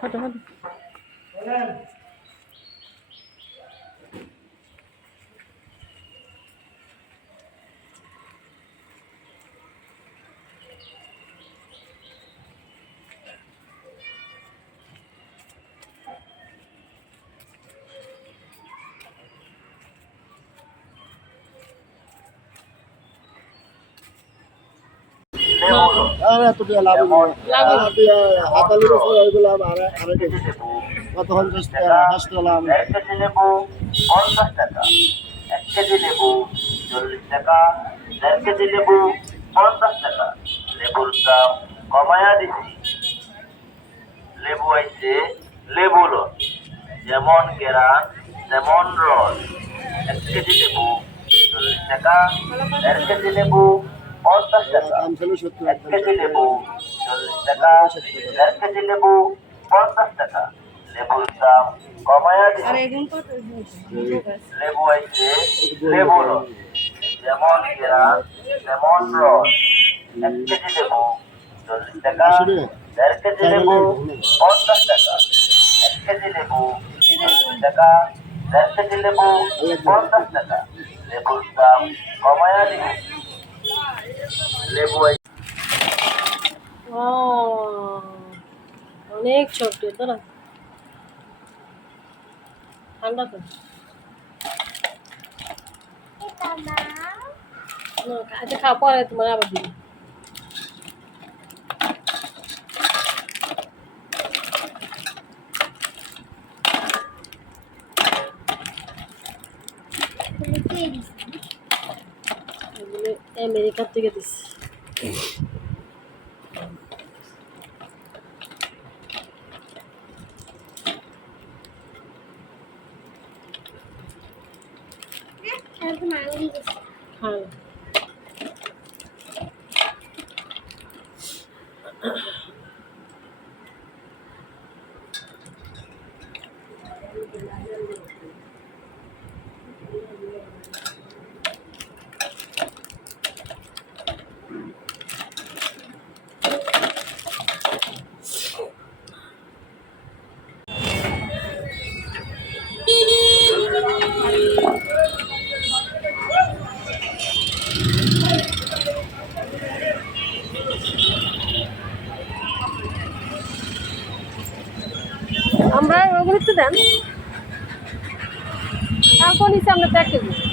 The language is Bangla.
快走快走 আর এত টাকা লাভ। আর হাতালি বসলে ওইগুলো আবার আড়াই কেজি কত পঞ্চাশ টাকা হাঁস তোলাম এক কেজি লেবু পঞ্চাশ টাকা। এক কেজি লেবু চল্লিশ টাকা। দেড় কেজি লেবু পঞ্চাশ টাকা। লেবুর দাম কমায়া দিচ্ছি লেবু আইছে লেবু রস। যেমন কেরান তেমন রস। এক কেজি লেবু চল্লিশ টাকা। দেড় কেজি লেবু পঞ্চাশ টাকা এক কেজি লেবু চল্লিশ টাকা দেড় কেজি লেবু পঞ্চাশ টাকা লেবুর দাম কমায়া লেবু আইছে লেবু যেমন কেরান তেমন রস, এক কেজি লেবু, চল্লিশ টাকা, দেড় কেজি লেবু, পঞ্চাশ টাকা, এক কেজি লেবু, চল্লিশ টাকা, দেড় কেজি লেবু, পঞ্চাশ টাকা, লেবুর দাম কমায়া দিবে লেবু ও অনেক ছোট দাঁড়া ঠান্ডা তো। না, আচ্ছা খাওয়া পরে তোমার আবার দিবি। এগুলো আমেরিকার থেকে দিচ্ছি হ্যাঁ আমরা ওগুলো একটু দেন। তারপর নিচে আমরা দিই